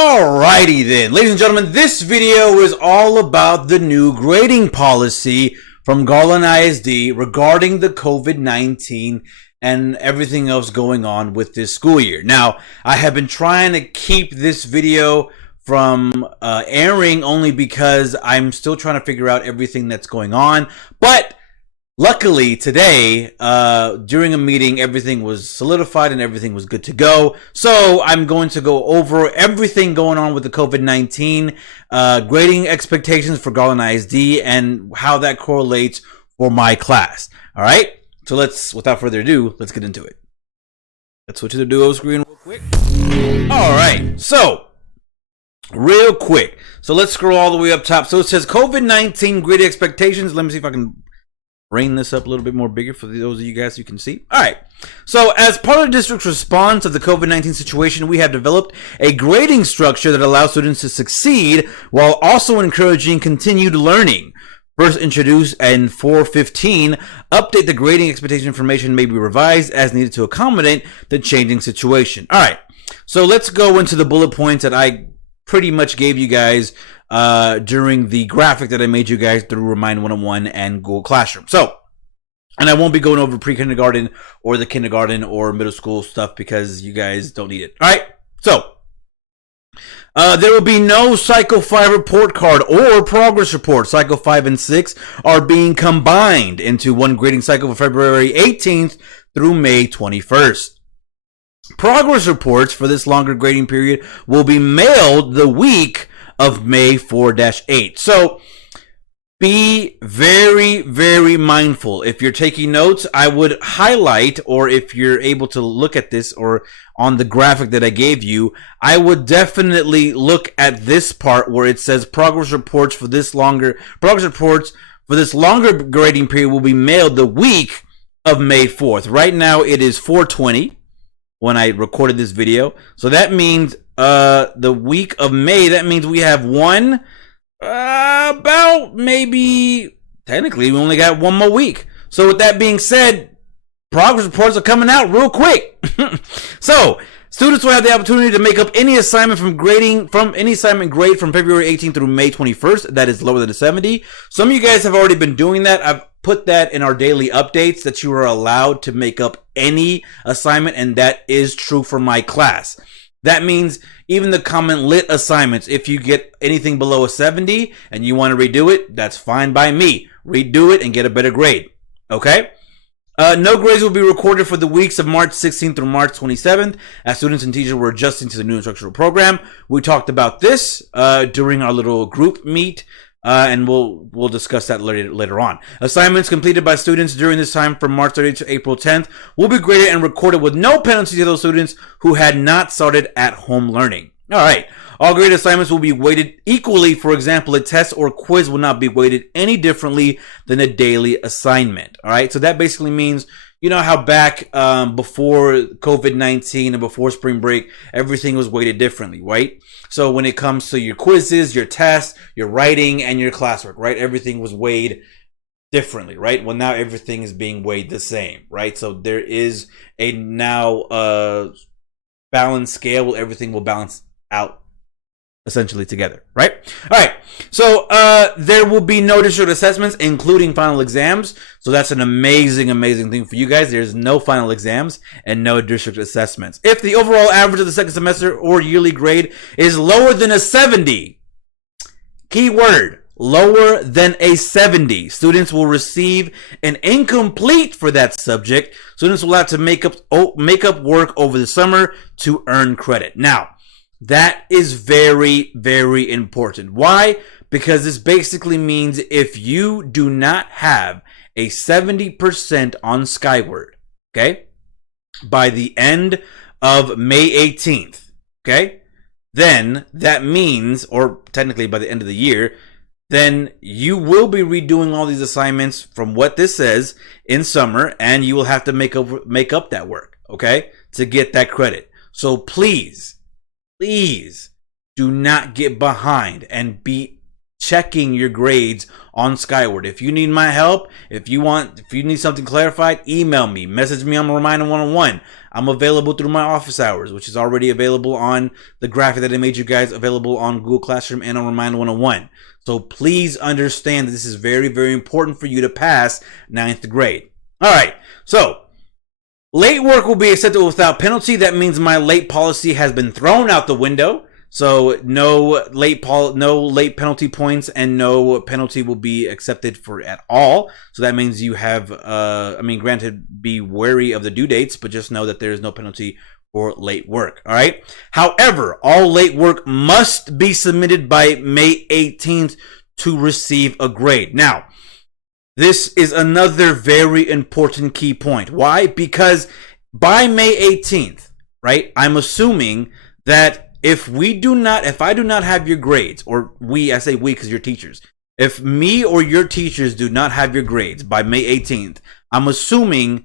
Alrighty then, ladies and gentlemen, this video is all about the new grading policy from Garland ISD regarding the COVID-19 and everything else going on with this school year. Now, I have been trying to keep this video from airing only because I'm still trying to figure out everything that's going on, but luckily today, during a meeting, everything was solidified and everything was good to go. So I'm going to go over everything going on with the COVID-19, grading expectations for Garland ISD, and how that correlates for my class. All right. So without further ado, let's get into it. Let's switch to the duo screen real quick. All right. So real quick. So let's scroll all the way up top. So it says COVID-19 grading expectations. Let me see if I can bring this up a little bit more bigger for those of you guys who can see. All right. So as part of the district's response to the COVID-19 situation, we have developed a grading structure that allows students to succeed while also encouraging continued learning. First introduced in 4.15, update the grading expectation information may be revised as needed to accommodate the changing situation. All right. So let's go into the bullet points that I pretty much gave you guys during the graphic that I made you guys through Remind 101 and Google Classroom. So, and I won't be going over pre-kindergarten or the kindergarten or middle school stuff because you guys don't need it. All right. So, there will be no Cycle 5 report card or progress report. Cycle 5 and 6 are being combined into one grading cycle for February 18th through May 21st. Progress reports for this longer grading period will be mailed the week of May 4-8. So be very, very mindful. If you're taking notes, I would highlight, or if you're able to look at this or on the graphic that I gave you, I would definitely look at this part where it says progress reports for this longer grading period will be mailed the week of May 4th. Right now it is 4/20 when I recorded this video. So that means the week of May, that means we have one, about maybe, technically we only got one more week. So with that being said, progress reports are coming out real quick. So students will have the opportunity to make up any assignment grade from February 18th through May 21st. That is lower than a 70. Some of you guys have already been doing that. I've put that in our daily updates that you are allowed to make up any assignment, and that is true for my class. That means even the common lit assignments, if you get anything below a 70 and you want to redo it, that's fine by me. Redo it and get a better grade. Okay? No grades will be recorded for the weeks of March 16th through March 27th as students and teachers were adjusting to the new instructional program. We talked about this during our little group meet. And we'll discuss that later on. Assignments completed by students during this time from March 30th to April 10th will be graded and recorded with no penalty to those students who had not started at home learning. All right. All graded assignments will be weighted equally. For example, a test or quiz will not be weighted any differently than a daily assignment. All right. So that basically means, you know how back before COVID-19 and before spring break, everything was weighted differently, right? So when it comes to your quizzes, your tests, your writing, and your classwork, right? Everything was weighed differently, right? Well, now everything is being weighed the same, right? So there is a now balanced scale where everything will balance out essentially together, right? All right. So there will be no district assessments, including final exams. So that's an amazing thing for you guys. There's no final exams and no district assessments. If the overall average of the second semester or yearly grade is lower than a 70, keyword, lower than a 70, students will receive an incomplete for that subject. Students will have to make up work over the summer to earn credit. Now, that is very, very important. Why? Because this basically means if you do not have a 70% on Skyward, okay, by the end of May 18th, okay, then that means, or technically by the end of the year, then you will be redoing all these assignments from what this says in summer, and you will have to make up that work, okay, to get that credit. So please do not get behind and be checking your grades on Skyward. If you need my help, if you need something clarified, email me, message me on Reminder 101. I'm available through my office hours, which is already available on the graphic that I made you guys available on Google Classroom and on Reminder 101. So please understand that this is very, very important for you to pass 9th grade. All right, so late work will be accepted without penalty. That means my late policy has been thrown out the window. So no late penalty points and no penalty will be accepted for at all. So that means you have, granted, be wary of the due dates, but just know that there is no penalty for late work. All right. However, all late work must be submitted by May 18th to receive a grade. Now, this is another very important key point. Why? Because by May 18th, right, I'm assuming that if I do not have your grades, or I say we because you're teachers, if me or your teachers do not have your grades by May 18th, I'm assuming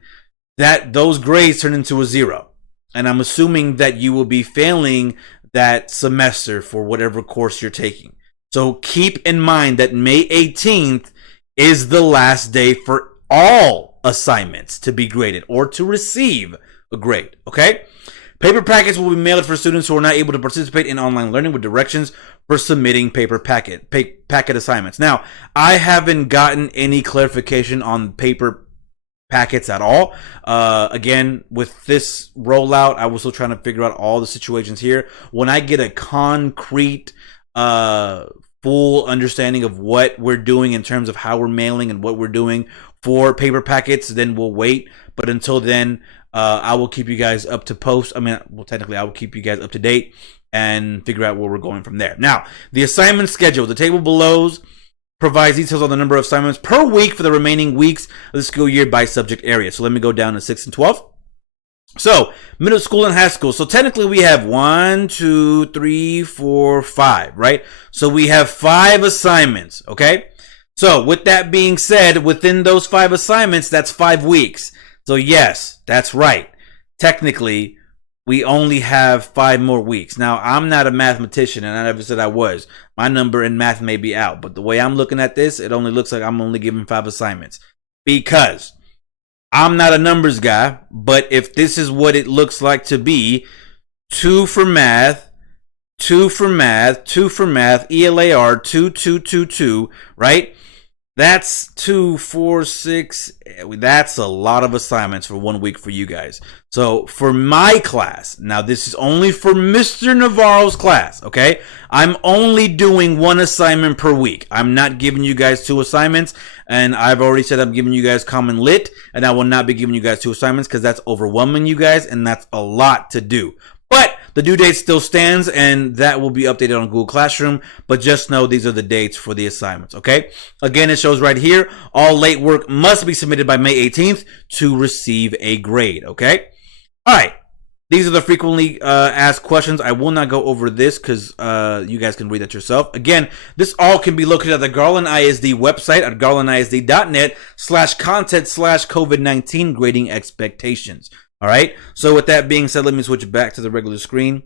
that those grades turn into a 0. And I'm assuming that you will be failing that semester for whatever course you're taking. So keep in mind that May 18th is the last day for all assignments to be graded or to receive a grade, okay? Paper packets will be mailed for students who are not able to participate in online learning with directions for submitting paper packet assignments. Now, I haven't gotten any clarification on paper packets at all. Again, with this rollout, I was still trying to figure out all the situations here. When I get a concrete, full understanding of what we're doing in terms of how we're mailing and what we're doing for paper packets, then we'll wait. But until then, I will keep you guys up to post. Technically, I will keep you guys up to date and figure out where we're going from there. Now, the assignment schedule. The table below provides details on the number of assignments per week for the remaining weeks of the school year by subject area. So let me go down to 6 and 12. So, middle school and high school. So technically we have 1, 2, 3, 4, 5, right? So we have 5 assignments, okay? So with that being said, within those 5 assignments, that's 5 weeks. So yes, that's right. Technically, we only have 5 more weeks. Now, I'm not a mathematician, and I never said I was. My number in math may be out, but the way I'm looking at this, it only looks like I'm only giving 5 assignments. Because I'm not a numbers guy, but if this is what it looks like to be, 2 for math, 2 for math, 2 for math, ELAR, 2, 2, 2, 2, right? That's 2, 4, 6. That's a lot of assignments for 1 week for you guys. So for my class, now this is only for Mr. Navarro's class, okay? I'm only doing 1 assignment per week. I'm not giving you guys 2 assignments, and I've already said I'm giving you guys Common Lit, and I will not be giving you guys 2 assignments because that's overwhelming you guys, and that's a lot to do. But the due date still stands, and that will be updated on Google Classroom. But just know these are the dates for the assignments, okay? Again, it shows right here, all late work must be submitted by May 18th to receive a grade, okay? All right. These are the frequently asked questions. I will not go over this because you guys can read that yourself. Again, this all can be located at the Garland ISD website at garlandisd.net/content/COVID-19 grading expectations. All right. So with that being said, let me switch back to the regular screen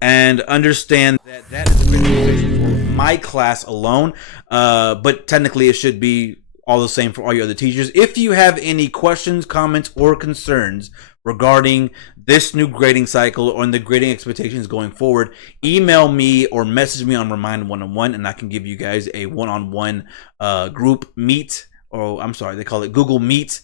and understand that that is the recommendation for my class alone. But technically, it should be all the same for all your other teachers. If you have any questions, comments, or concerns regarding this new grading cycle or the grading expectations going forward, email me or message me on Remind 101, and I can give you guys a one-on-one group meet, or I'm sorry, they call it Google Meet,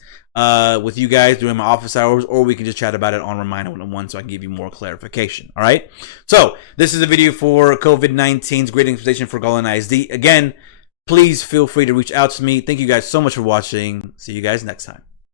with you guys during my office hours, or we can just chat about it on Remind 101 so I can give you more clarification. All right. So this is a video for COVID-19's grading expectation for Garland ISD. Again, please feel free to reach out to me. Thank you guys so much for watching. See you guys next time.